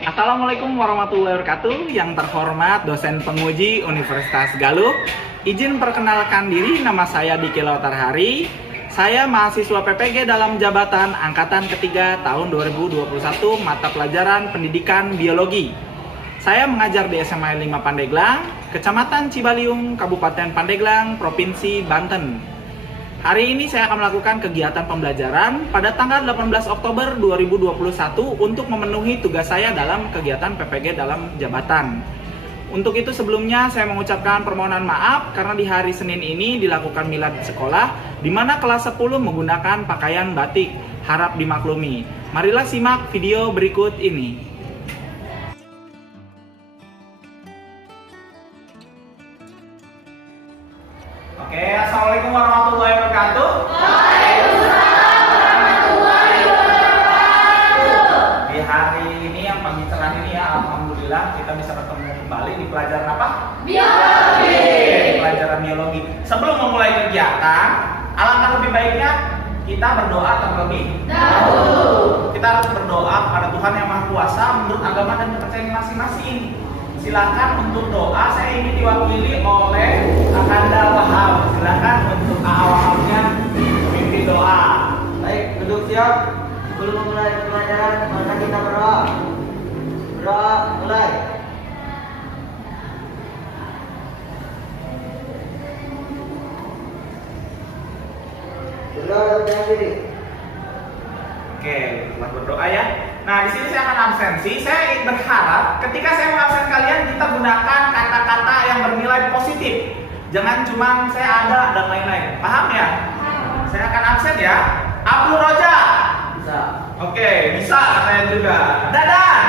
Assalamualaikum warahmatullahi wabarakatuh. Yang terhormat dosen penguji Universitas Galuh, izin perkenalkan diri, nama saya Diki Lautar Hari. Saya mahasiswa PPG dalam jabatan angkatan ketiga tahun 2021 mata pelajaran pendidikan biologi. Saya mengajar di SMA 5 Pandeglang, Kecamatan Cibaliung, Kabupaten Pandeglang, Provinsi Banten. Hari ini saya akan melakukan kegiatan pembelajaran pada tanggal 18 Oktober 2021 untuk memenuhi tugas saya dalam kegiatan PPG dalam jabatan. Untuk itu sebelumnya saya mengucapkan permohonan maaf karena di hari Senin ini dilakukan milad sekolah di mana kelas 10 menggunakan pakaian batik. Harap dimaklumi. Marilah simak video berikut ini. Oke, assalamualaikum warahmatullahi wabarakatuh. Waalaikumsalam warahmatullahi wabarakatuh. Di hari ini yang pagi cerah ini ya, alhamdulillah kita bisa ketemu kembali di pelajaran apa? Biologi. Di pelajaran biologi. Sebelum memulai kegiatan, alangkah lebih baiknya kita berdoa terlebih dahulu. Kita harus berdoa kepada Tuhan yang Maha Kuasa menurut agama dan kepercayaan masing-masing. Silakan untuk doa, saya ingin diwakili oleh Akanda Wahab. Silakan untuk awalnya memimpin doa. Baik, duduk siap. Sebelum memulai pelajaran, maka kita berdoa. Berdoa, mulai. Berdoa dengan diri. Oke, telah berdoa ya. Nah, di sini saya akan absensi. Saya berharap ketika saya mengabsen kalian kita gunakan kata-kata yang bernilai positif. Jangan cuma saya ada dan lain-lain. Paham ya? Saya akan absen ya. Abdul Roja. Bisa. Oke, bisa katanya juga. Dadan.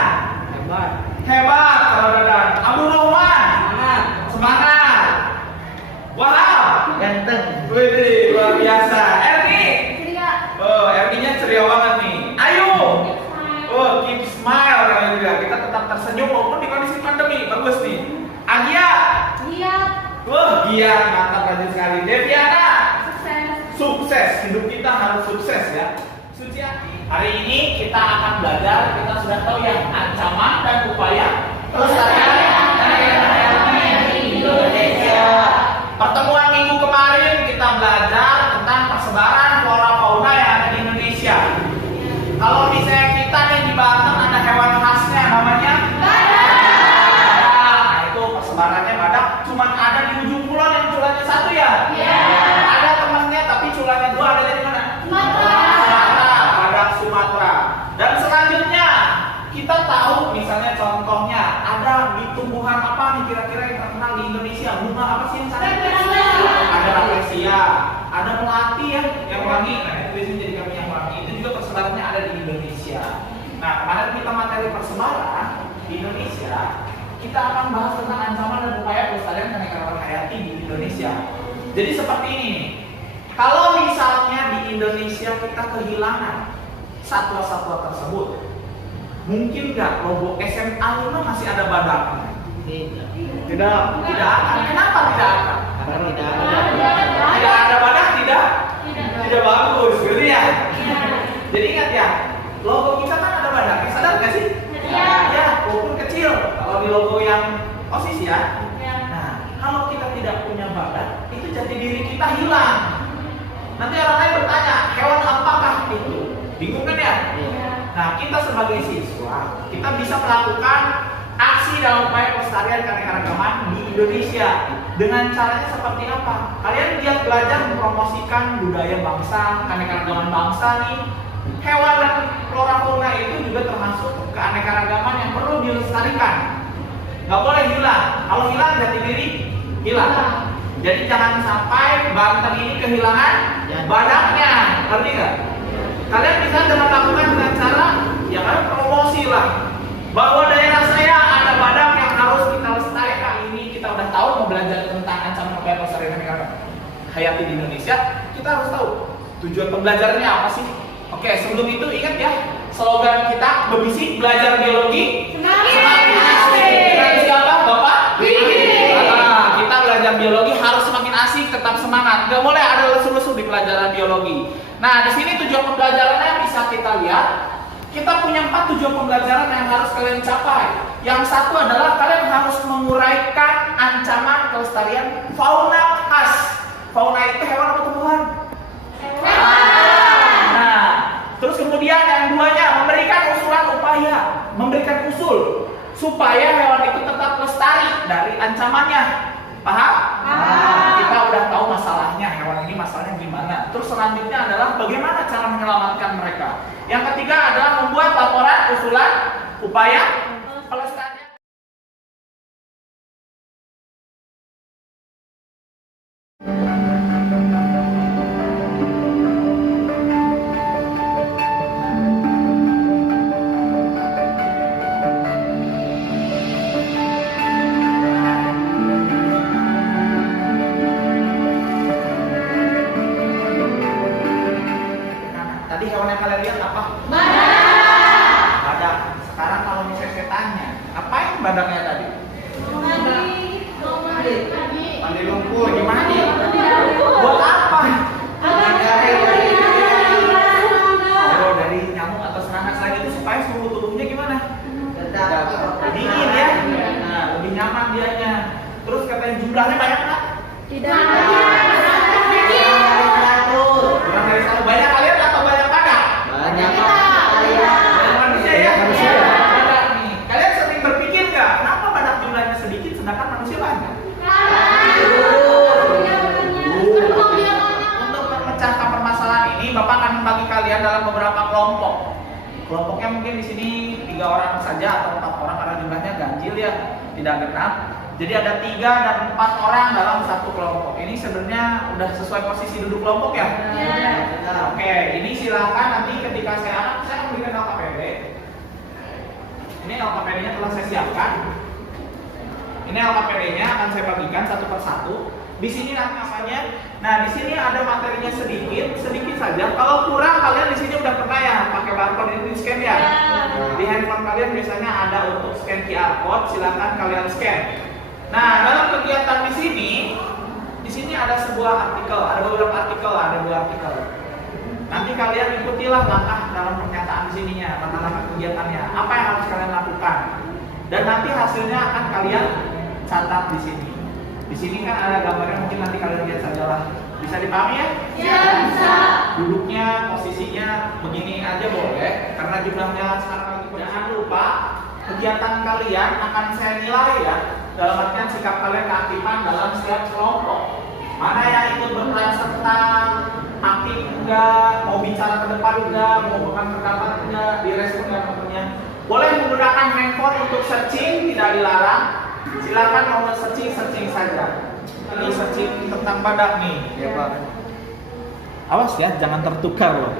Hebat. Hebat kalau Dadan. Abdul Rahman. Semangat. Semangat. Wahab. Ganteng. Wih, luar biasa. Erni. Ceria. Oh, Erninya ceria banget nih. Ayu. Oh, keep smile kalian juga. Kita tetap tersenyum walaupun di kondisi pandemi. Bagus nih. Agia. Giat. Wah, giat, mantap, rajin sekali. Deviana. Sukses. Sukses. Hidup kita harus sukses ya. Suciati. Hari ini kita akan belajar. Kita sudah tahu ya ancaman dan upaya pelestarian di Indonesia. Pertemuan minggu kemarin kita belajar tentang persebaran flora fauna yang ada di Indonesia. Kalau misalnya kita nih di Banten ada hewan khasnya namanya badak. Nah, itu persebarannya badak cuma ada di ujung kulon yang culanya satu ya. Iya. Ada temannya tapi culanya dua, ada di mana? Sumatera. Sumatera, badak Sumatera. Dan selanjutnya kita tahu misalnya contohnya ada di tumbuhan apa nih kira-kira yang terkenal di Indonesia? Bunga apa sih yang cantik? Ada rafflesia, ada melati ya, yang wangi. Nah, itu biasanya jadi kami yang wangi. Itu juga persebarannya ada di Indonesia. Nah, kemarin kita materi persebaran di Indonesia, kita akan bahas tentang ancaman dan upaya pelestarian keanekaragaman hayati di Indonesia. Jadi seperti ini nih. Kalau misalnya di Indonesia kita kehilangan satwa-satwa tersebut, mungkin nggak logo SMA 5 masih ada badak? Tidak. Tidak akan. Kenapa tidak akan? Karena tidak Tidak ada badak, tidak bagus, gitu ya. Jadi ingat ya, logo kita kan ada badaknya, sadar nggak sih? Iya. Ya, walaupun kecil. Kalau di logo yang OSIS ya. Iya. Nah, kalau kita tidak punya badak, itu jati diri kita hilang. Nanti orang lain bertanya, hewan apakah itu? Bingung kan ya? Nah, kita sebagai siswa, kita bisa melakukan aksi dalam upaya pelestarian keanekaragaman di Indonesia. Dengan caranya seperti apa? Kalian giat belajar mempromosikan budaya bangsa, keanekaragaman bangsa nih. Hewan dan flora fauna itu juga termasuk keanekaragaman yang perlu dilestarikan. Nggak boleh hilang. Kalau hilang jati diri hilang. Jadi jangan sampai Banten ini kehilangan badaknya. Ngerti nggak? Kalian bisa melakukan dengan cara ya kan promosi lah. Bahwa daerah saya ada badak yang harus kita lestarikan. Ini kita udah tahu mau belajar tentang ancaman upaya pelestarian keanekaragaman hayati di Indonesia. Kita harus tahu tujuan pembelajarannya apa sih. Oke, sebelum itu ingat ya slogan kita berbisik belajar biologi. Semakin asik. Dengan siapa Bapak? Diki. Nah, kita belajar biologi harus semakin asik, tetap semangat. Gak boleh ada lesu-lesu di pelajaran biologi. Nah, di sini tujuan pembelajarannya bisa kita lihat Kita punya 4 tujuan pembelajaran yang harus kalian capai. Yang satu adalah kalian harus menguraikan ancaman kelestarian fauna khas. Fauna itu hewan atau tumbuhan? Nah, terus kemudian yang duanya memberikan usulan upaya, memberikan usul supaya hewan itu tetap lestari dari ancamannya. Paham? Kita udah tahu masalahnya, hewan ini masalahnya gimana. Terus selanjutnya adalah bagaimana cara menyelamatkan mereka. Yang ketiga adalah membuat laporan usulan upaya pelestarian. Tadi hewan yang kalian lihat apa? Badak. Sekarang kalau misalnya saya tanya, apain badaknya tadi? Mandi lumpur. Gimana? Buat apa? Oh, dari nyamuk atau serangga selain itu supaya suhu tubuhnya gimana? Dingin ya? Nah, lebih nyaman dianya. Terus katanya jumlahnya banyak nggak? Kurang dari satu. Banyak kalian atau banyak badak? Banyak manusia ya? Badak nih. Kalian sering berpikir nggak? Kenapa badak jumlahnya sedikit sedangkan manusia banyak? Untuk memecahkan permasalahan ini, Bapak akan membagi kalian dalam beberapa kelompok. Kelompoknya mungkin di sini 3 orang saja atau 4 orang karena jumlahnya ganjil ya, tidak genap. Jadi ada 3 dan 4 orang dalam satu kelompok. Ini sebenarnya udah sesuai posisi duduk kelompok ya? Oke, ini silakan nanti ketika saya memberikan LKPD. Ini LKPD-nya telah saya siapkan. Ini LKPD-nya akan saya bagikan satu persatu. Di sini nanti apanya? Nah, di sini ada materinya sedikit saja. Kalau kurang kalian di sini udah pernah ya pakai barcode ini di scan ya? Di handphone kalian biasanya ada untuk scan QR code, silakan kalian scan. Nah, dalam kegiatan di sini ada sebuah artikel, ada beberapa artikel, ada 2 artikel. Nanti kalian ikutilah langkah dalam pernyataan di sininya, langkah kegiatannya, apa yang harus kalian lakukan. Dan nanti hasilnya akan kalian catat di sini. Di sini kan ada gambarnya, mungkin nanti kalian lihat saja lah. Bisa dipahami ya? Ya, bisa. Duduknya, posisinya begini aja boleh, karena jumlahnya sekarang lagi. Jangan lupa kegiatan kalian akan saya nilai ya, dalam artian sikap kalian keaktifan dalam setiap kelompok. Mana yang ikut berperan serta, aktif enggak, mau bicara ke depan enggak, mau bukan pendapat enggak, direspon enggak temennya. Boleh menggunakan handphone untuk searching, tidak dilarang. Silakan mau searching saja. Ini searching tentang badak nih. Ya Pak. Awas ya, jangan tertukar loh.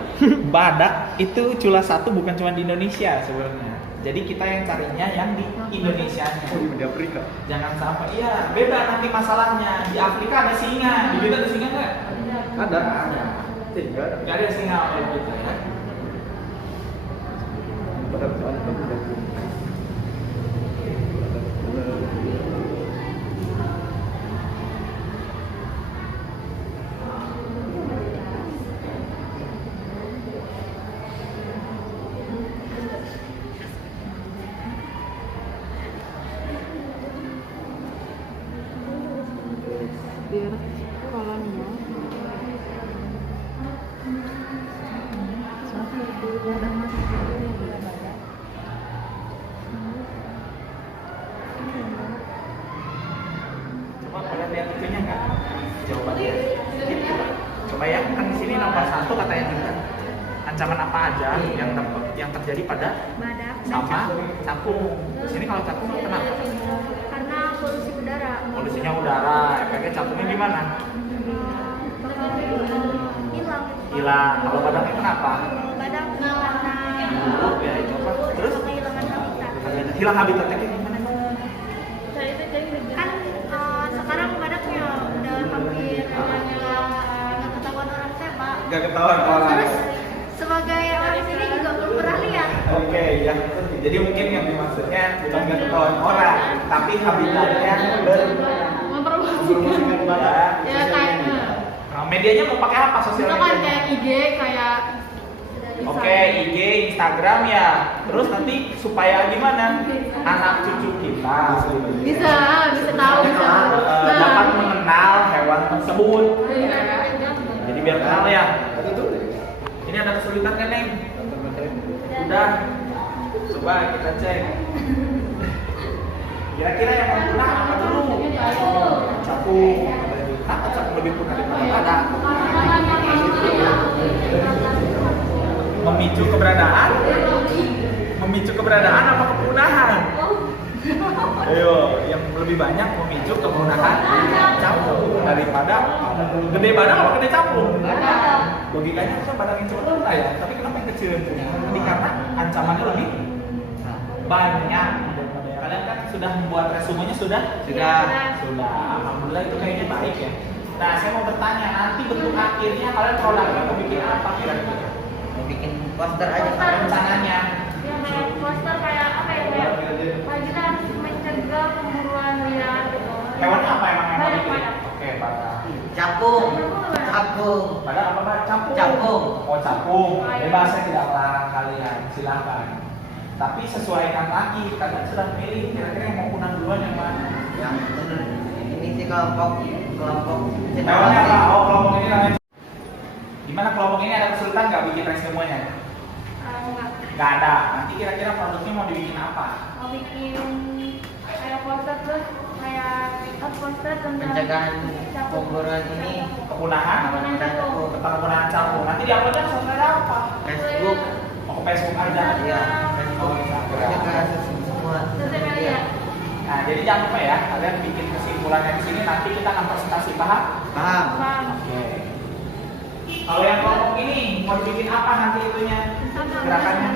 Badak itu cula satu bukan cuma di Indonesia sebenarnya. Jadi kita yang carinya yang di Indonesianya. Oh, di Afrika. Jangan sampai, iya beda nanti masalahnya. Di Afrika ada singa, di kita ada singa nggak? Ada. Tidak ada singa gitu ya. Biar kolonnya udah masuk dulu yang udah badak. Coba kalian lihat itunya nggak? Jawabannya. Coba ya, kan di sini nomor 1 katanya juga. Ancaman apa aja yang terjadi pada Badak sama cakung. Di sini kalau cakung kenapa? karena polusi udara. Polusinya udara, efeknya cakungnya gimana? Bakal hilang. Hilang. Kalau badaknya kenapa? Badak karena Buruk ya itu apa? Terus kehilangan habitat. hilang habitatnya kayak gimana? Kan sekarang badaknya udah hampir nggak ketahuan orang saya Pak. Gak ketahuan orang. Terus sebagai orang sini juga belum pernah lihat. Oke, ya. Jadi mungkin yang dimaksudnya bukan gak ketahuan orang, tapi habitatnya mempromosikan badak. Ya kayak Nah, medianya mau pakai apa sosial itu kan media? kayak IG, kayak Oke, IG, Instagram ya. Terus nanti supaya gimana? Anak cucu kita Bisa tahu bisa. dapat mengenal hewan tersebut. Jadi biar kenal ya. Ini ada kesulitan kan, Neng? Udah. Coba kita cek. Kira-kira yang mau punah apa dulu? Capung. Kenapa capung lebih punah daripada badak? Memicu keberadaan apa kepunahan? Ayo, yang lebih banyak memicu kepunahan capung daripada gede badak apa gede capung? Logikanya bisa badak yang cepat punah ya, tapi kenapa yang kecil yang punah? Ini karena ancamannya lebih banyak. Kalian kan sudah membuat resumenya sudah. Alhamdulillah itu kayaknya baik ya. Nah, saya mau bertanya, nanti bentuk akhirnya kalian produknya mau bikin apa kira-kira? Mau bikin poster aja Poster. Rencananya? Ya kayak poster kayak apa ya kayak kita harus mencegah pemburuan liar gitu. Hewan apa emang yang mau Badak, bikin? badak. Oke, badak. capung. Badak apa Mbak? Capung. Capung. Oh, capung. Bebas, saya tidak melarang kalian, silakan. Tapi sesuaikan lagi, kalian sudah pilih kira-kira yang mau punah duluan yang mana? Yang bener. Ini sih kelompok Hewannya apa? Oh, kelompok ini namanya. Gimana kelompok ini ada kesulitan nggak bikin resumenya? Enggak. Nggak ada. Nanti kira-kira produknya mau dibikin apa? Mau bikin kayak poster terus kayak poster tentang pencegahan capung. pemburuan ini Kepunahan? Kepunahan capung. Tentang kepunahan capung. Nanti di uploadnya sosial apa? Facebook. Mau ke Facebook aja. Iya, Oh, Facebook. Instagram. Pencegahan semua. Sosial media. Nah, jadi jangan lupa ya, kalian bikin kesimpulannya di sini. Nanti kita akan presentasi, paham? Paham. Paham. Oke. Kalau yang kelompok ini mau dibikin apa nanti itunya? Gerakannya?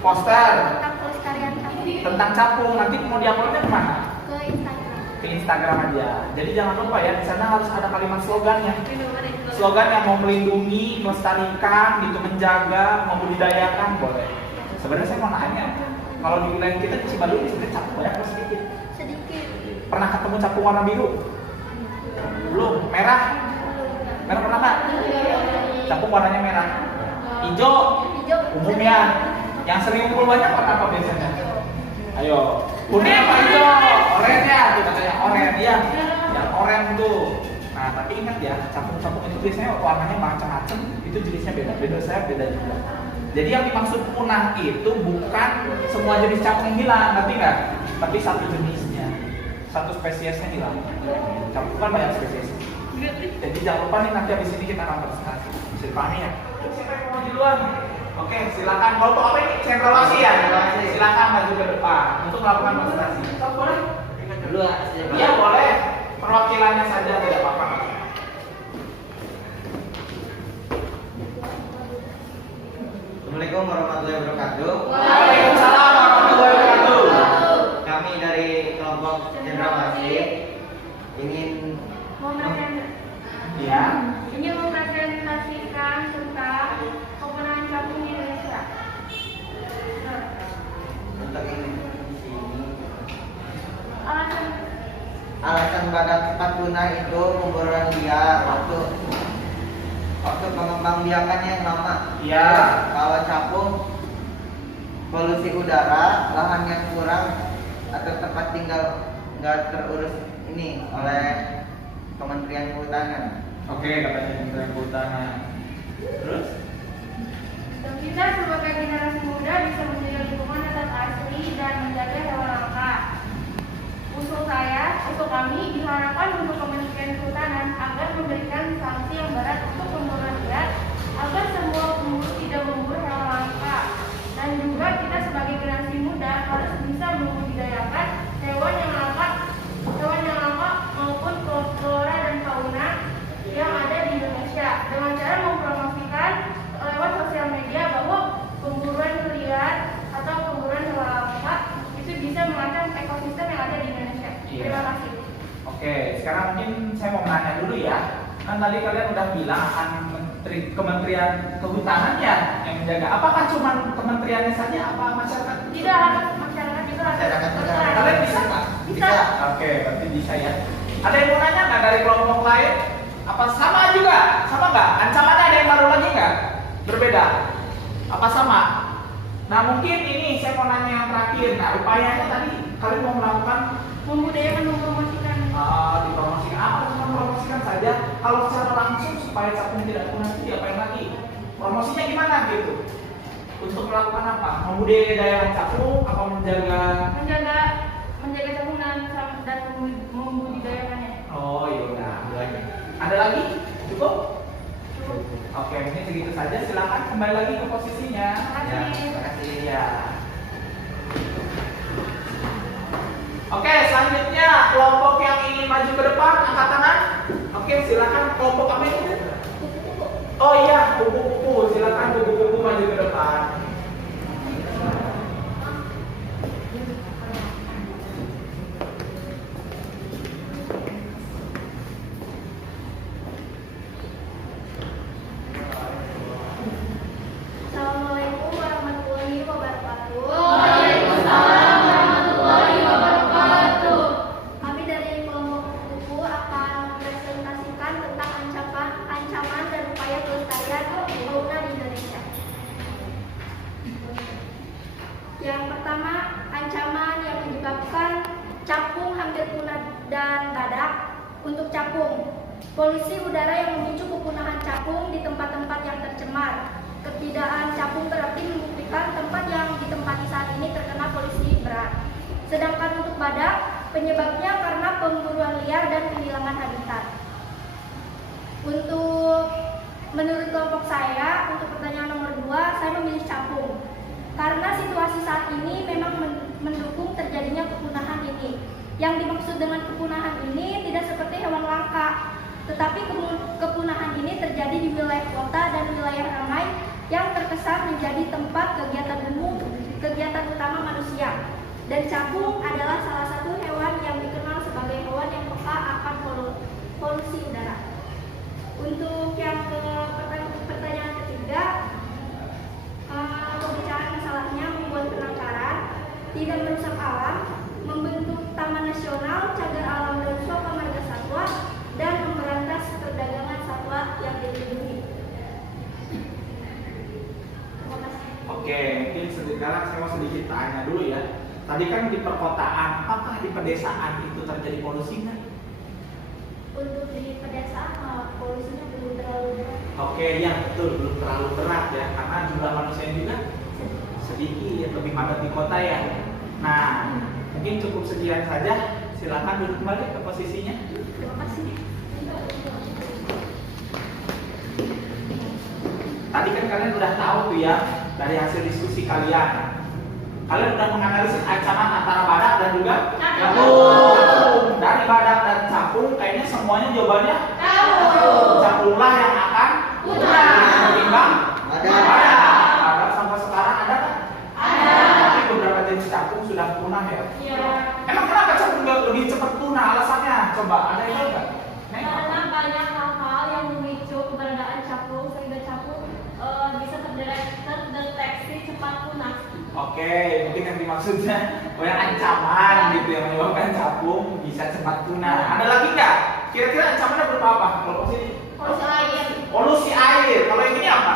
Poster Tentang pelestarian capung tentang capung. Nanti mau diuploadnya kemana? ke Instagram. Ke Instagram aja. Jadi jangan lupa ya, di sana harus ada kalimat slogannya. Slogan yang mau melindungi, melestarikan, gitu, menjaga, membudidayakan, boleh. Sebenarnya saya mau nanya, kalau di wilayah kita di Cibalu sebenarnya capung banyak atau sedikit? Sedikit. Pernah ketemu capung warna biru? Belum. Merah? Merah pernah nggak? Capung warnanya merah. Hijau? Hijau. Umumnya. Yang sering ngumpul banyak warna apa biasanya? Ayo. Kuning apa hijau? Oranye ya, tuh katanya oranye ya. Yang oranye tuh. Nah, tapi ingat ya, capung-capung itu biasanya warnanya macam-macam, itu jenisnya beda-beda, saya beda juga. Jadi yang dimaksud punah itu bukan semua jenis capung yang hilang, ngerti nggak? Tapi satu jenisnya, satu spesiesnya hilang. Capung kan banyak spesies. Jadi jangan lupa nih nanti habis ini kita akan presentasi. Bisa dipahami ya? Siapa yang mau di luar? Oke, silakan. Kelompok apa ini? Sentralasi ya? Silakan maju ke depan untuk melakukan presentasi. Kamu boleh? Dulu Iya boleh. Perwakilannya saja tidak apa-apa. Assalamualaikum warahmatullahi wabarakatuh. Waalaikumsalam warahmatullahi wabarakatuh. Kami dari kelompok Cendrawasih ingin Ya. Ini mempresentasikan tentang kepunahan capung di Indonesia. untuk ini di sini. Alasan Badak cepat punah itu pemburuan liar waktu pengembang biakannya yang lama. Iya. Kalau capung polusi udara, lahan yang kurang atau tempat tinggal nggak terurus ini oleh Kementerian Kehutanan. Oke, katanya Kementerian Kehutanan. Terus? Dan kita sebagai generasi muda bisa menjaga lingkungan tetap asli dan menjaga hewan langka. Usul kami diharapkan untuk Kementerian Kehutanan agar memberikan sanksi yang berat untuk pemburuan liar agar semua pemburu tidak memburu hewan langka. Dan juga kita sebagai generasi muda harus bisa membudidayakan hewan yang langka maupun flora dan fauna yang ada di Indonesia dengan cara mempromosikan lewat sosial media bahwa pemburuan liar atau pemburuan hewan langka itu bisa mengancam ekosistem yang ada di Indonesia. Iya. Terima kasih. Oke, sekarang mungkin saya mau nanya dulu ya. Kan tadi kalian udah bilang akan Kementerian Kehutanan ya yang menjaga. Apakah cuma kementeriannya saja? Apa masyarakat? Tidak harus masyarakat juga harus Masyarakat juga. berperan. Kalian bisa nggak? Bisa. Oke, berarti bisa ya. Ada yang mau nanya nggak dari kelompok lain? Apa sama juga? Sama nggak? Ancamannya ada yang baru lagi nggak? Berbeda? Apa sama? Nah mungkin ini saya mau nanya yang terakhir. Nah upayanya tadi kalian mau melakukan Membudayakan, mempromosikan. dipromosikan apa? Cuma promosikan saja. Kalau secara langsung supaya capung tidak punah itu diapain lagi? Promosinya gimana gitu? Untuk melakukan apa? Membudidayakan capung apa menjaga? menjaga capung dan membudidayakannya. Oh iya udah. Ada lagi? Cukup? Oke, mungkin segitu saja. Silakan kembali lagi ke posisinya. Ya, Terima kasih ya. Oke, selanjutnya kelompok yang ingin maju ke depan angkat tangan. Oke, silakan kelompok apa itu? Oh iya, kupu-kupu. Silakan kupu-kupu maju ke depan. Assalamualaikum warahmatullahi wabarakatuh. Waalaikumsalam warahmatullahi wabarakatuh. Kami dari kelompok kupu akan mempresentasikan tentang ancaman dan upaya pelestarian fauna di Indonesia. Yang pertama, ancaman yang menyebabkan capung hampir punah dan badak. Untuk capung, polusi udara yang memicu kepunahan capung di tempat-tempat yang tercemar. Ketidakan capung berarti membuktikan tempat yang ditempati saat ini terkena polusi berat. Sedangkan untuk badak, penyebabnya karena pemburuan liar dan kehilangan habitat. Menurut kelompok saya, untuk pertanyaan nomor 2, saya memilih capung. Karena situasi saat ini memang mendukung terjadinya kepunahan ini. Yang dimaksud dengan kepunahan ini tidak seperti hewan langka, tetapi kepunahan ini terjadi di wilayah kota dan wilayah ramai yang terkesan menjadi tempat kegiatan utama manusia. Dan capung adalah salah satu hewan yang dikenal sebagai hewan yang peka akan polusi udara. Untuk yang pertanyaan ketiga, pembicaraan masalahnya membuat penangkaran, tidak merusak alam, membentuk taman nasional, cagar alam dan suaka marga satwa, dan memberantas perdagangan satwa yang dilindungi. Terima kasih. Oke, mungkin sekarang saya mau sedikit tanya dulu ya. Tadi kan di perkotaan, apakah di pedesaan itu terjadi polusi nggak? Untuk di pedesaan, polusinya belum terlalu berat. Oke, ya betul, belum terlalu berat ya, karena jumlah manusia juga sedikit, lebih padat di kota ya. Nah, mungkin cukup sekian saja. Silakan duduk kembali ke posisinya. Terima kasih. Tadi kan kalian udah tahu tuh ya dari hasil diskusi kalian. Kalian udah menganalisis ancaman antara badak dan juga capung. Dari badak dan capung kayaknya semuanya jawabannya capunglah yang akan punah ketimbang badak sampai sekarang ada kan? Ada. Tapi beberapa jenis capung sudah punah ya. Iya. Emang kenapa capung nggak lebih cepat punah? Alasannya coba ada yang tahu nggak? Neng? Karena banyak hal-hal yang memicu keberadaan capung sehingga capung bisa terdeteksi cepat punah. Oke, mungkin yang dimaksudnya yang ancaman gitu yang menyebabkan capung bisa cepat punah. Ada lagi nggak? Kira-kira ancamannya berupa apa? Kalau sini Polusi air. polusi air. Kalau yang ini apa?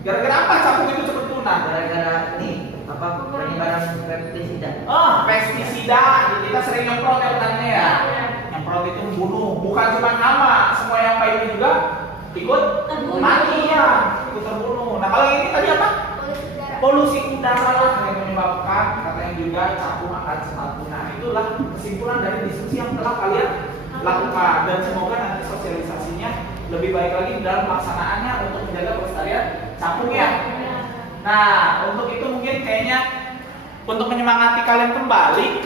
Gara-gara apa capung itu cepat punah? Gara-gara ini apa penyebaran pestisida. Oh, pestisida. Kita sering nyemprot ya petani ya. Iya. Nyemprot itu membunuh. Bukan cuma hama, semua yang baik juga ikut Terbunuh. mati ya, ikut terbunuh. Nah kalau yang ini tadi apa? Polusi udara. Polusi udara yang menyebabkan katanya juga capung akan cepat punah. Itulah kesimpulan dari diskusi yang telah kalian lakukan dan semoga nanti sosialisasinya lebih baik lagi dalam pelaksanaannya untuk menjaga pelestarian capung ya. Nah untuk itu mungkin kayaknya untuk menyemangati kalian kembali,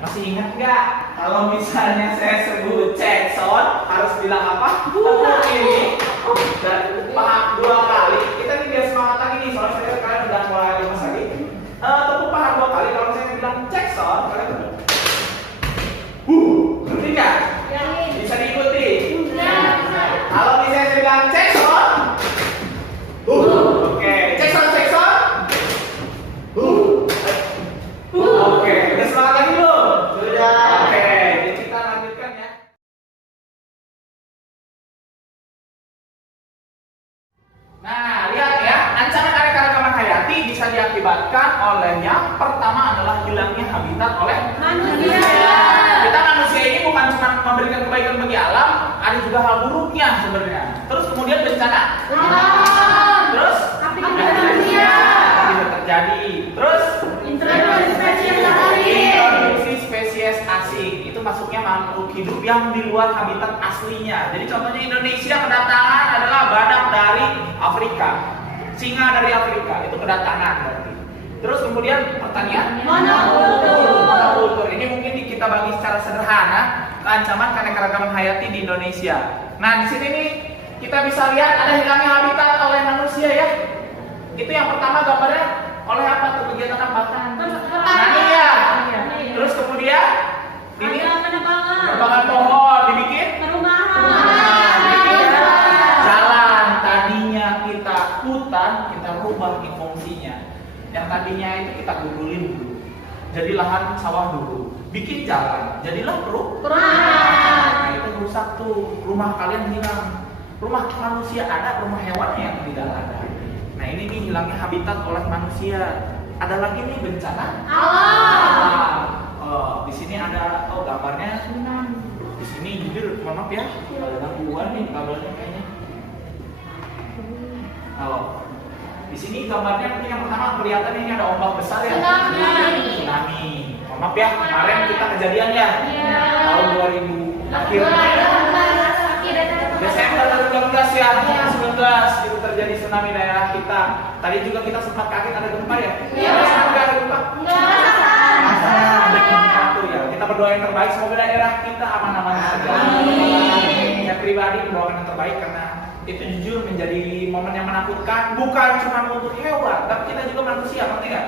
masih ingat nggak kalau misalnya saya sebut Jackson harus bilang apa? Tepuk ini dan paha 2 kali. Kita ini biar semangat lagi nih, soalnya saya kalian udah mulai lemas lagi. Tepuk paha 2 kali. Kalau saya bilang Jackson, kalian tepuk. Ngerti nggak? Bisa diikuti. Kalau misalnya saya bilang Jackson, oke, Jackson. Oke, udah semangat lagi belum? Sudah. Oke, jadi kita lanjutkan ya. Nah, diakibatkan oleh yang pertama adalah hilangnya habitat oleh Manusia. Kita manusia ini bukan cuma memberikan kebaikan bagi alam, ada juga hal buruknya sebenarnya. Terus kemudian bencana. Terus Api manusia bisa terjadi. Terus Introduksi spesies asing. introduksi spesies asing. Itu masuknya makhluk hidup yang di luar habitat aslinya. Jadi contohnya Indonesia kedatangan adalah badak dari Afrika, singa dari Afrika, itu kedatangan berarti. Terus kemudian pertanian monokultur. Ini mungkin kita bagi secara sederhana ancaman keanekaragaman hayati di Indonesia. Nah, di sini nih kita bisa lihat ada hilangnya habitat oleh manusia ya. Itu yang pertama gambarnya oleh apa tuh, kegiatan apa? Pertanian. Terus kemudian ini penebangan pohon dibikin Perumahan. bikin jalan. Tadinya kita hutan, kita rubah nih fungsinya. Yang tadinya itu kita gundulin dulu, jadi lahan sawah dulu, bikin jalan, jadilah perumahan. Nah itu rusak tuh, rumah kalian hilang, rumah manusia ada, rumah hewan yang tidak ada. Nah ini nih hilangnya habitat oleh manusia. Ada lagi nih bencana alam. Oh, di sini ada gambarnya. Di sini jujur, mohon maaf ya, ada gangguan nih kabelnya kayaknya. Oh, di sini gambarnya mungkin yang pertama kelihatan ini ada ombak besar ya. Tsunami. Mohon maaf ya, kemarin kita kejadian ya. Tahun 2000 akhir Desember 2019 ya. 2019 itu terjadi tsunami daerah kita. Tadi juga kita sempat kaget ada gempa ya. Ada gempa. Ya, kita berdoa yang terbaik semoga daerah kita aman-aman saja. Saya pribadi berdoa yang terbaik karena itu jujur menjadi momen yang menakutkan, bukan cuma untuk hewan, tapi kita juga manusia, ngerti nggak?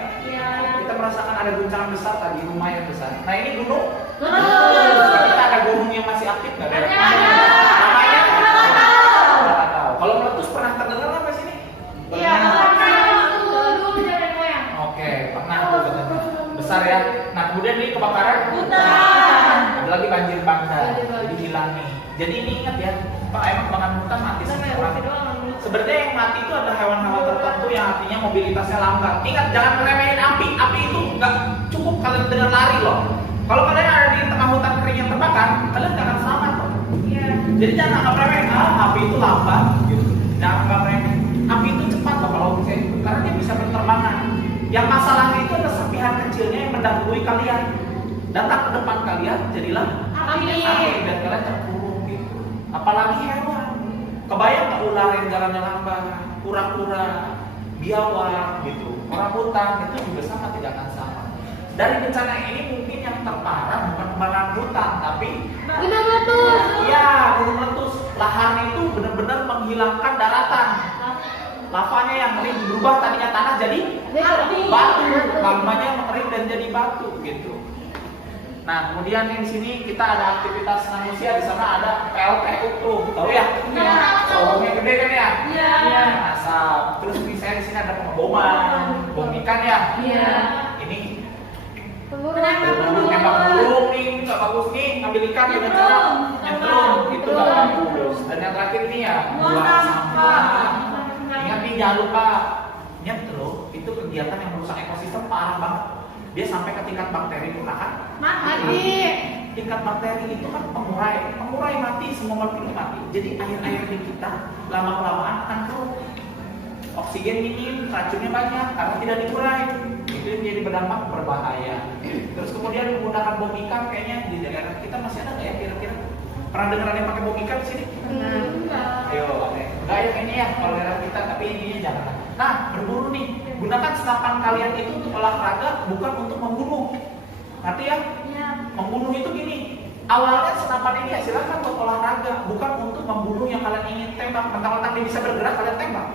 Kita merasakan ada guncangan besar tadi, lumayan besar. Nah ini gunung. Kita ada gunung yang masih aktif nggak? Namanya? Nggak tahu. Kalau meletus pernah terdengar nggak di sini? Oke, pernah tuh katanya. Besar ya. Nah kemudian ini kebakaran hutan. Ada lagi banjir bandang. Jadi hilang nih. Jadi ini ingat ya, Pak, emang kebakaran hutan mati semua. Sebenarnya yang mati itu adalah hewan-hewan tertentu yang artinya mobilitasnya lambat. Ingat, jangan meremehin api. Api itu nggak cukup kalian dengan lari loh. Kalau kalian ada di tengah hutan kering yang terbakar, kalian nggak akan selamat loh. Jadi jangan anggap remeh, api itu lambat gitu. Jangan anggap remeh. Api itu cepat loh kalau saya itu, karena dia bisa berterbangan. Yang masalahnya itu adalah serpihan kecilnya yang mendahului kalian. Datang ke depan kalian, jadilah api dan kalian terkurung gitu. Apalagi hewan. Kebayang nggak ular yang jalannya lambat, kura-kura, biawak gitu. Orang hutan itu juga sama, tidak akan sama. Dari bencana ini mungkin yang terparah bukan kebakaran hutan, tapi Gunung meletus. iya, gunung meletus. Lahan itu benar-benar menghilangkan daratan. Lavanya yang kering berubah tadinya tanah jadi batu, magmanya mengering dan jadi batu gitu. Nah, kemudian di sini kita ada aktivitas manusia, di sana ada PLTU tuh, tahu ya? Sorongnya gede kan ya? Asap. Terus misalnya di sini ada pengeboman, bom ikan ya? Ini tembak burung nih, nggak bagus nih, ambil ikan dengan cara nyetrum, itu nggak bagus. Dan yang terakhir nih ya, buang sampah. Ingat nih, jangan lupa nyetrum itu kegiatan yang merusak ekosistem parah banget. Dia sampai ke tingkat bakteri pun akan mati. Tingkat bakteri itu kan pengurai mati, semua molekul mati. Jadi air di kita lama-kelamaan akan keruh. Oksigen minim, racunnya banyak karena tidak dikurai. Itu yang jadi berdampak berbahaya. Terus kemudian menggunakan bom ikan, kayaknya di daerah kita masih ada nggak ya kira-kira? Pernah dengar ada yang pakai bom ikan di sini? Ayo, enggak ya ini ya kalau daerah kita, tapi ini jangan. Nah, berburu nih, gunakan senapan kalian itu untuk olahraga, bukan untuk membunuh. Ngerti ya? Membunuh itu gini, awalnya senapan ini ya silakan buat olahraga, bukan untuk membunuh yang kalian ingin tembak. Mentang-mentang dia bisa bergerak, kalian tembak.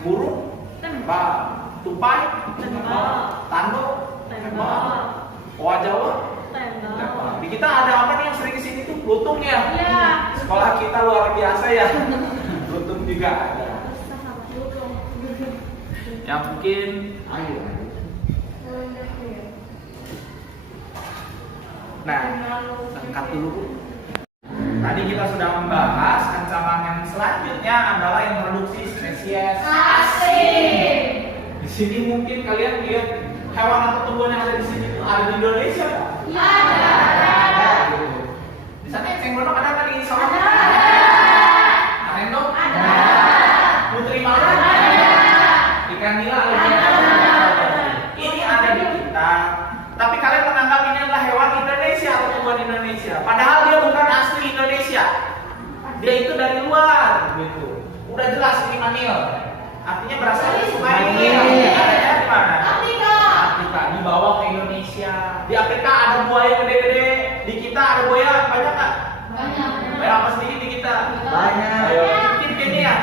Burung, tembak. Tupai, tembak. Tanduk, tembak. Owa Jawa, tembak. Di kita ada apa nih yang sering kesini tuh? Lutung ya? Sekolah kita luar biasa ya. Lutung juga ada. Yang mungkin ayo. Nah, angkat dulu. Tadi kita sudah membahas ancaman yang selanjutnya adalah introduksi spesies asing. Di sini mungkin kalian lihat hewan atau tumbuhan yang ada di sini itu ada di Indonesia nggak? Iya. Ada. Gitu. Di sana eceng gondok ada nggak di sawah? Ada. Arendong? Ada. Putri malu? Ada. Ikan nila ada. Ada. Ini ada di kita. Tapi kalian menganggap ini adalah hewan Indonesia atau tumbuhan Indonesia. Padahal dia bukan asli Indonesia. Dia itu dari luar, gitu. Udah jelas ini manil. Artinya berasal dari sungai Nil. Adanya di mana? Afrika. Afrika. Dibawa ke Indonesia. Di Afrika ada buaya gede-gede. Di kita ada buaya banyak nggak? Banyak. Buaya apa sedikit di kita? Banyak. Ayo, mungkin kayaknya ya.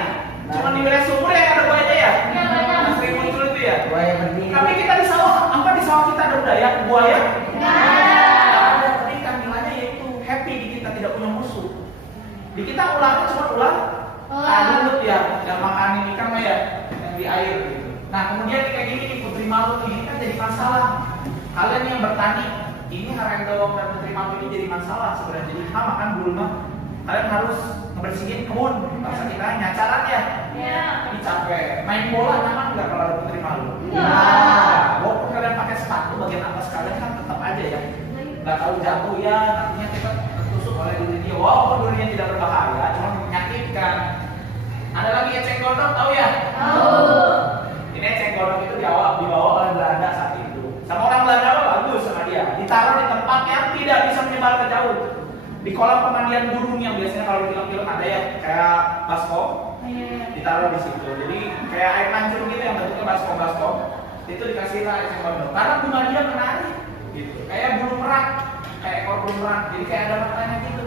Cuma di wilayah sumur yang ada buayanya ya? Iya, banyak. Yang sering muncul itu ya? Buaya berdiri. Tapi kita di sawah, apa di sawah kita ada buaya? Nggak ada. Ada, tapi ikan nilainya yaitu happy di kita tidak punya musuh. Di kita ularnya cuma ular adut ya, yang makanin ikan mah ya, yang di air gitu. Nah kemudian kayak gini nih putri malu ini kan jadi masalah. Kalian yang bertani, ini Arendong dan putri malu ini jadi masalah sebenarnya. Jadi makan gulma, kalian harus ngebersihin kebun. Bahasa kita nyacaran ya. Iya. Ini capek. Main bola nyaman nggak kalau ada putri malu? Enggak. Walaupun kalian pakai sepatu, bagian atas kalian kan tetap aja ya. Nggak tahu jatuh ya, nantinya kita tertusuk oleh diri dia. Walaupun durinya tidak berbahaya, cuma menyakitkan. Ada lagi eceng gondok, tahu ya? Tahu. Ini eceng gondok itu dibawa oleh Belanda saat itu. Sama orang Belanda mah bagus sama dia. Ditaruh di tempat yang tidak bisa menyebar ke jauh. Di kolam pemandian burung yang biasanya kalau di film-film ada ya, kayak baskom. Ditaruh di situ. Jadi kayak air mancur gitu yang bentuknya baskom. Itu dikasih lah eceng gondok. Karena bunga dia menarik. Gitu. Kayak bulu merak, kayak ekor bulu merak. Jadi kayak ada matanya gitu.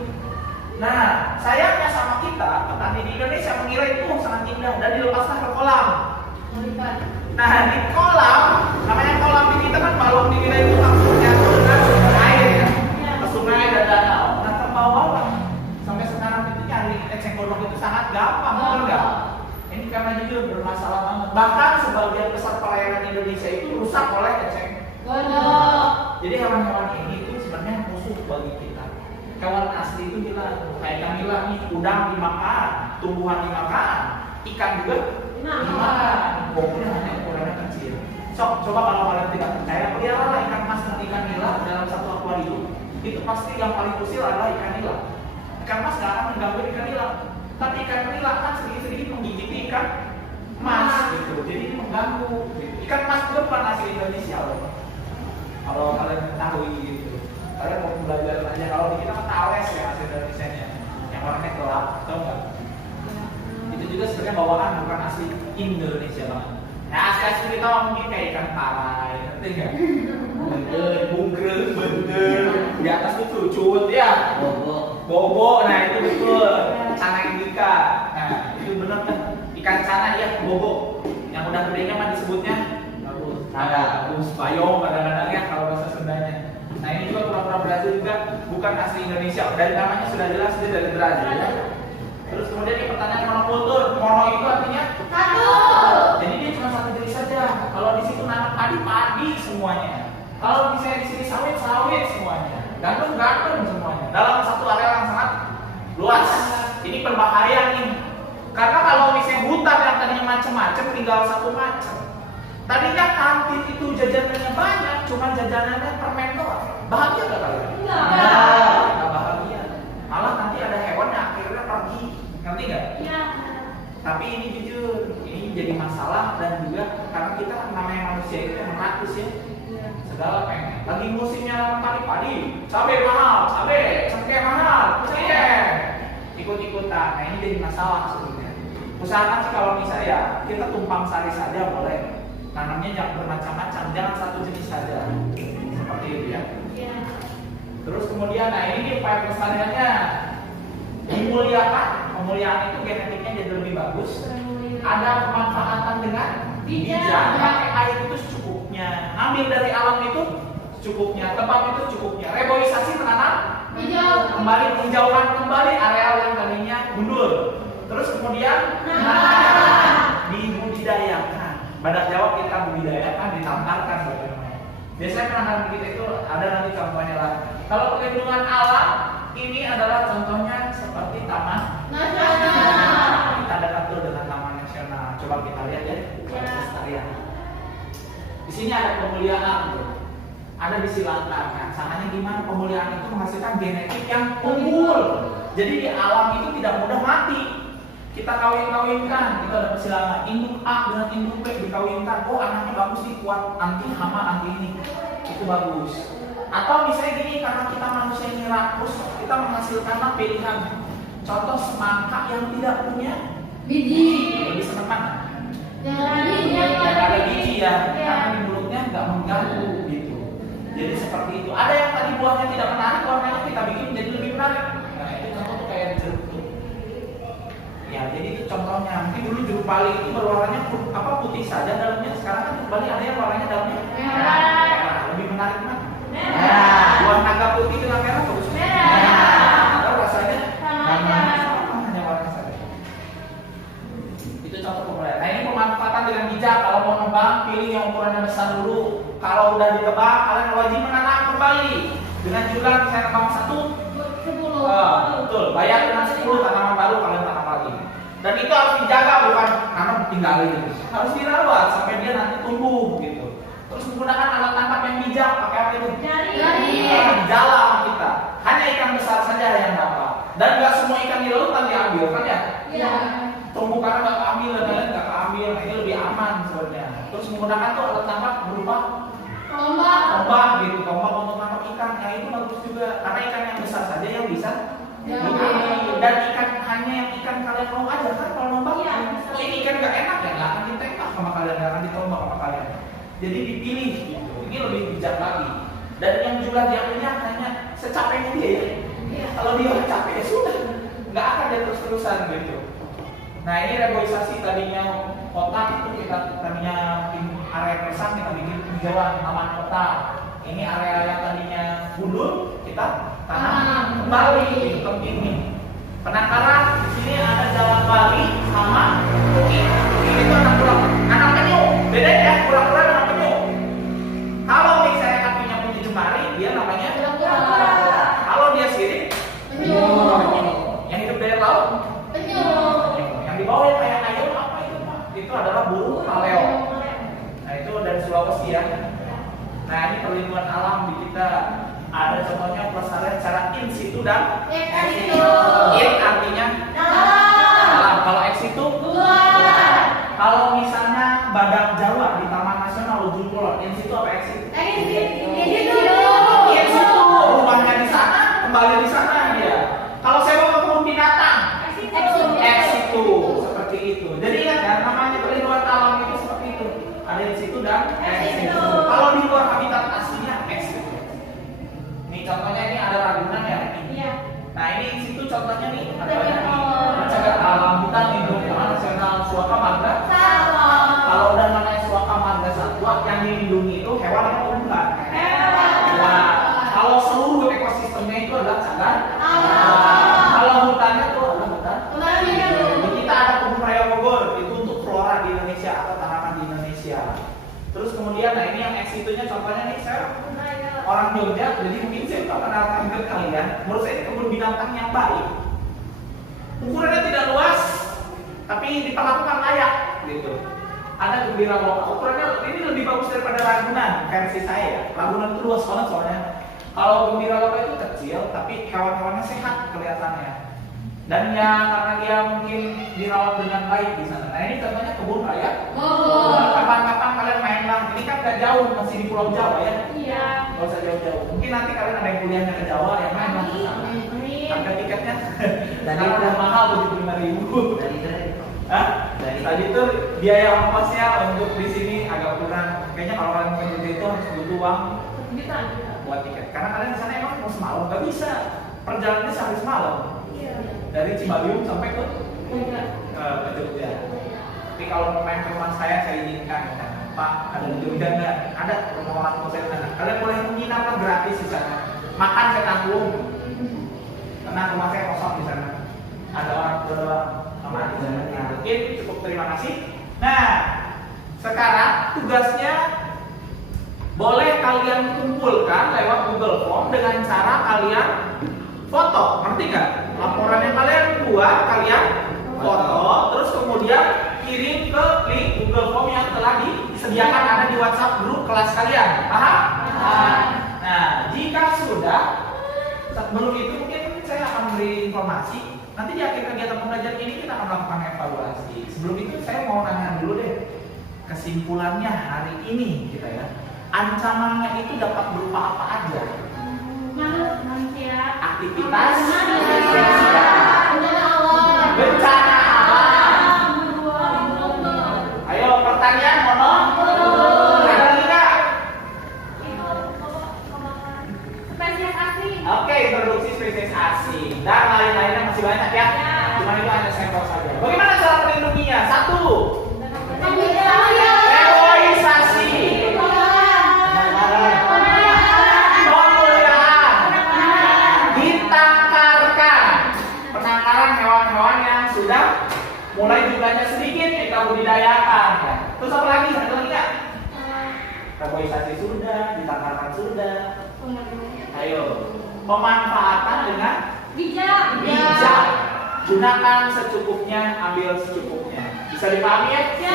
Nah, sayangnya sama kita, petani di Indonesia mengira itu sangat indah dan dilepaslah ke kolam. Nah, di kolam, namanya kolam di kita kan balong di kita itu maksudnya dengan sumber air ya, ke sungai dan danau. Nah, terbawa sampai sekarang itu nyari eceng gondok itu sangat gampang, betul nggak? Ini karena jujur bermasalah banget. Bahkan sebagian besar pelayanan Indonesia itu rusak oleh eceng gondok. Jadi hewan-hewan ini itu sebenarnya musuh bagi kita. Hewan asli itu hilang, kayak ikan nila nih, udang dimakan, tumbuhan dimakan, ikan juga dimakan. Pokoknya hanya ukurannya kecil. So, coba kalau kalian tidak percaya, peliharalah ikan mas dan ikan nila dalam satu akuarium. Itu pasti yang paling usil adalah ikan nila. Ikan mas nggak akan mengganggu ikan nila, tapi ikan nila kan sedikit-sedikit menggigit ikan mas gitu. Jadi ini mengganggu. Ikan mas juga bukan asli Indonesia loh. Kalau kalian ketahui gitu. Kalian mau belajar aja, kalau di kita kan tawes ya asli Indonesia-nya yang warnanya gelap, tau nggak? Itu juga sebenarnya bawaan bukan asli Indonesia banget. Nah asli kita mungkin kayak ikan parai, ngerti nggak? Bener, di atas itu cucut ya, bobo, nah itu betul, cana indika, nah itu bener kan? Ikan cana ya bobo, yang udah gedenya mah disebutnya ada bayong kadang-kadang ya kalau bahasa Sundanya. Nah ini juga kura-kura Brazil juga bukan asli Indonesia. Dari namanya sudah jelas dia dari Brazil ya. Terus kemudian ini pertanyaan monokultur. Mono itu artinya Satu. jadi dia cuma satu jenis saja. Kalau di situ nanam padi semuanya. Kalau misalnya di sini sawit semuanya. Gandum semuanya. Dalam satu area yang sangat luas. Ini berbahaya nih. Karena kalau misalnya hutan yang tadinya macam-macam tinggal satu macam. Tadinya kantin itu jajanannya banyak, cuma jajanannya permen doang. Bahagia gak kalian? Nggak bahagia. Malah nanti ada hewan yang akhirnya pergi, ngerti nggak? Iya. Tapi ini jujur, ini jadi masalah dan juga karena kita namanya manusia itu yang rakus ya. Segala pengen. Lagi musimnya nanam padi, cabai mahal, cengkeh mahal, ikut-ikutan. Nah ini jadi masalah sebenarnya. Usahakan sih kalau misalnya kita tumpang sari saja boleh. Tanamnya jangan bermacam-macam, jangan satu jenis saja. Seperti itu ya. Iya. Terus kemudian, nah ini dia upaya pelestariannya. Dimuliakan, pemuliaan itu genetiknya jadi lebih bagus. Ada pemanfaatan dengan bijak, pakai air itu secukupnya. Ambil dari alam itu secukupnya, tempat itu secukupnya. Reboisasi menanam Hijau. kembali, menghijaukan kembali areal yang tadinya gundul. Terus kemudian dibudidayakan. Badak Jawa kita budidayakan, ditamparkan bagaimana. Biasanya penanganan kita itu ada nanti contohnya lah. Kalau perlindungan alam ini adalah contohnya seperti taman nasional. Kita dekat tuh dengan taman nasional. Coba kita lihat ya, pelestarian. sini ada pemuliaan tuh. Ada disilangkan. Nah, caranya gimana pemuliaan itu menghasilkan genetik yang unggul. Jadi di alam itu tidak mudah mati. Kita kawin-kawinkan, kita ada persilangan. Induk A dengan induk B dikawinkan. Oh anaknya bagus nih, kuat anti hama anti ini. Itu bagus. Atau misalnya gini, karena kita manusia ini rakus, kita menghasilkanlah pilihan. Contoh semangka yang tidak punya biji. Lebih senang mana? Yang ada biji ya, karena di mulutnya nggak mengganggu gitu. Jadi seperti itu. Ada yang tadi buahnya tidak menarik, warnanya kita bikin jadi lebih menarik. Nah itu contoh tuh kayak jeruk tuh. Ya jadi itu contohnya. Mungkin dulu jeruk bali itu berwarnanya putih saja dalamnya. Sekarang kan jeruk bali ada yang warnanya dalamnya merah. Lebih menarik mana? Merah. Buah naga putih dengan merah bagus. Merah. Kalau rasanya hanya warna saja. Itu contoh pemuliaan. Nah ini pemanfaatan dengan bijak. Kalau mau nebang, pilih yang ukurannya besar dulu. Kalau udah ditebang, kalian wajib menanam kembali dengan jumlah misalnya nebang 10. Betul. Bayar dengan 10 tanaman baru kalian tanam lagi. Dan itu harus dijaga, bukan tanam tinggalin gitu. Harus dirawat sampai dia nanti tumbuh gitu. Terus menggunakan alat tangkap yang bijak. Pakai apa itu? Jari. Jala sama kita. Hanya ikan besar saja yang dapat. Dan nggak semua ikan di lautan diambil kan ya? Iya. Terumbu karang nggak keambil dan lain nggak keambil. Ini lebih aman sebenarnya. Terus menggunakan tuh alat tangkap berupa tombak gitu, tombak untuk tangkap ikan. Yang itu bagus juga karena ikan yang besar saja yang bisa diambil. Dan ikan hanya yang ikan kalian mau aja kan kalau nombak. Oh ini ikan nggak enak ya, nggak akan ditembak sama kalian, nggak akan ditombak sama kalian. Jadi dipilih gitu. Ini lebih bijak lagi. Dan yang jumlah diambilnya hanya secapeknya dia ya. Kalau dia capek ya sudah, nggak akan dia terus-terusan gitu. Nah ini reboisasi tadinya kotak itu kita tadinya area persang kita bikin hijauan taman kota. Ini area yang tadinya gundul kita tanam kembali di tempat ini. Penangkaran di sini ada jalan Bali sama ini itu anak penyu. Beda ya kura-kura dengan penyu. Kalau misalnya kakinya punya jemari dia namanya kura-kura. Kalau dia sirik penyu. Yang hidup dari laut penyu. Yang di bawah yang kayak ayam apa itu Pak? Itu adalah burung maleo. Nah itu dari Sulawesi ya. Nah ini perlindungan alam di kita. Ada contohnya pelestarian secara in situ dan ex situ. In artinya dalam. Kalau ex situ luar. Kalau misalnya badak Jawa di Taman Nasional Ujung Kulon, in situ apa ex situ? In situ. Rumahnya di sana, kembali di sana dia. Kalau saya mau ke kebun binatang, ex situ. Seperti itu. Jadi ingat ya, namanya perlindungan alam itu seperti itu. Ada in situ dan ex situ. Kalau di luar habitat aslinya ex situ. Contohnya ini ada Ragunan ya. Iya. Nah ini situ contohnya nih ada banyak nih. Menjaga alam hutan lindung Taman Nasional Suaka Marga Satwa. Kalau udah namanya Suaka Marga Satwa yang dilindungi itu hewan atau bukan? Hewan. Nah, kalau seluruh ekosistemnya itu adalah cagar alam. Kalau hutannya itu adalah hutan. Di kita ada kebun raya Bogor itu untuk flora di Indonesia atau tanaman di Indonesia. Terus kemudian nah ini yang ex itunya contohnya nih saya orang Jogja, jadi mungkin saya akan kenalkan ke kalian. Menurut saya ini kebun binatang yang baik. Ukurannya tidak luas, tapi diperlakukan layak, gitu. Ada gembira lokal. Ukurannya ini lebih bagus daripada Ragunan versi saya. Ragunan itu luas banget soalnya. Kalau gembira lokal itu kecil, tapi hewan-hewannya sehat kelihatannya. Dan ya karena dia mungkin dirawat dengan baik di sana. Nah ini contohnya kebun raya. Kapan-kapan kalian main lah. Ini kan gak jauh, masih di Pulau Jawa ya. Iya. Gak usah jauh-jauh. Mungkin nanti kalian ada yang kuliahnya ke Jawa, yang main lah ke sana. Harga tiketnya sekarang udah mahal 75.000. Hah? Tadi itu biaya ongkosnya untuk di sini agak kurang. Kayaknya kalau kalian mau ke itu harus butuh uang buat tiket. Karena kalian di sana emang mau semalam gak bisa. Perjalanannya sampai semalam. Dari Cibaliung sampai ke Jogja. Tapi kalau mau main ke rumah saya izinkan. Pak, ada di Jogja nggak? Ada rumah orang tua saya di sana. Kalian boleh menginap lah gratis di sana. Makan saya tanggung. Karena rumah saya kosong di sana. Ada orang tua sama di sana. Mungkin cukup terima kasih. Nah, sekarang tugasnya boleh kalian kumpulkan lewat Google Form dengan cara kalian foto, ngerti nggak? Laporan yang kalian buat, kalian foto, terus kemudian kirim ke link Google Form yang telah sediakan ada di WhatsApp grup kelas kalian. Paham? Nah, jika sudah, sebelum itu mungkin saya akan beri informasi. Nanti di akhir kegiatan pembelajaran ini kita akan melakukan evaluasi. Sebelum itu saya mau nanya dulu deh, kesimpulannya hari ini kita ya. Ancamannya itu dapat berupa apa aja? Manusia. Aktivitas, Bencana bencana alam. Ayo pertanyaan mono. Ada lagi nggak? Spesies asing. Oke, introduksi spesies asing dan lain-lainnya masih banyak ya. Cuma itu hanya sampel saja. Bagaimana cara melindunginya? Satu, reboisasi, pemuliaan, ditangkarkan, penangkaran hewan-hewan yang sudah mulai jumlahnya sedikit kita budidayakan. Terus apa lagi? Satu lagi nggak? Reboisasi sudah, ditangkarkan sudah. Ayo, pemanfaatan dengan Bijak. bijak. Gunakan secukupnya, ambil secukupnya. Bisa dipahami ya? Ya.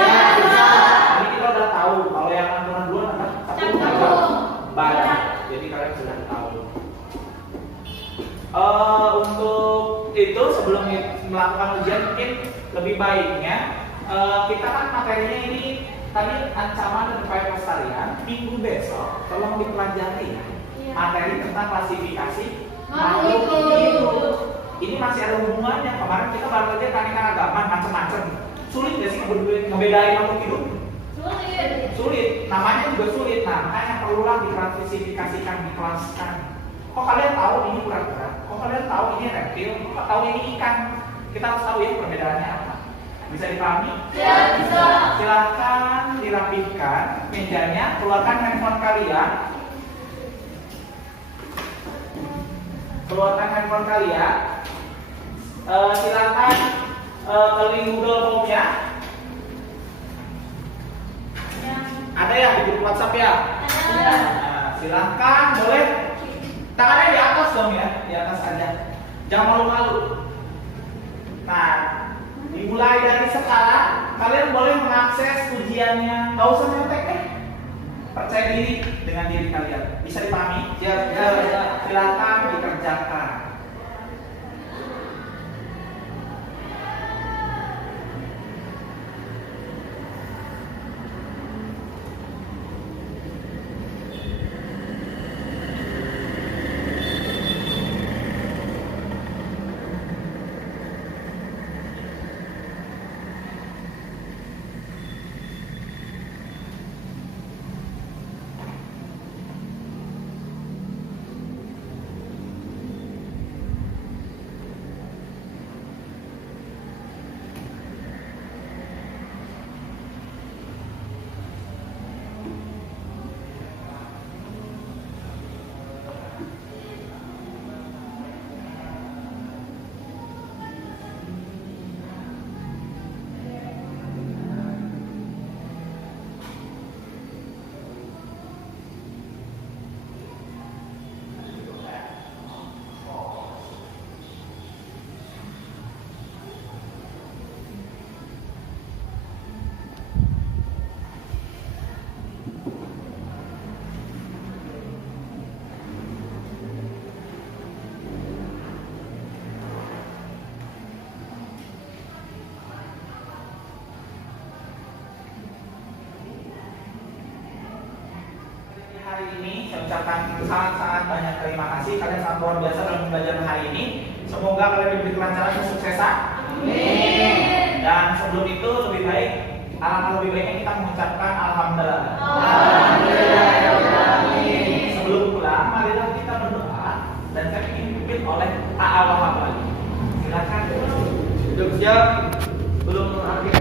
Ini kita udah tahu kalau yang antara dua adalah Canggung. badan. Jadi kalian sudah tahu. Untuk itu sebelum melakukan ujian mungkin lebih baiknya kita kan materinya ini tadi ancaman dan upaya pelestarian. Minggu besok tolong dipelajari ya. Iya. Materi tentang klasifikasi Makhluk makhluk hidup. hidup. Ini masih ada hubungannya. Kemarin kita baru aja keanekaragaman macam-macam. Sulit nggak sih ngebedain makhluk hidup? Sulit. Namanya juga sulit. Nah, makanya perlulah diklasifikasikan, dikelaskan. Kok kalian tahu ini kura-kura? Kok kalian tahu ini reptil? Kok tahu ini ikan? Kita harus tahu ya perbedaannya apa. Bisa dipahami? Ya, bisa. Silakan dirapihkan mejanya, keluarkan handphone kalian. Keluarkan handphone kalian. Silakan ke link Google Form-nya. Ada ya di grup WhatsApp ya? Ada. Nah, silakan boleh tangannya di atas dong ya, di atas aja. Jangan malu-malu. Nah, dimulai dari sekarang kalian boleh mengakses ujiannya. Gak usah nyetek deh. Percaya diri dengan diri kalian. Bisa dipahami? Siap. Silakan dikerjakan. Hari ini saya ucapkan sangat-sangat banyak terima kasih. Kalian sangat luar biasa dalam pembelajaran hari ini. Semoga kalian diberi kelancaran dan kesuksesan. Amin. Dan sebelum itu lebih baik, alangkah lebih baiknya kita mengucapkan alhamdulillah. Alhamdulillah. Sebelum pulang, marilah kita berdoa dan saya ingin dipimpin oleh A.A. Wahab. Silakan. Siap. Belum akhir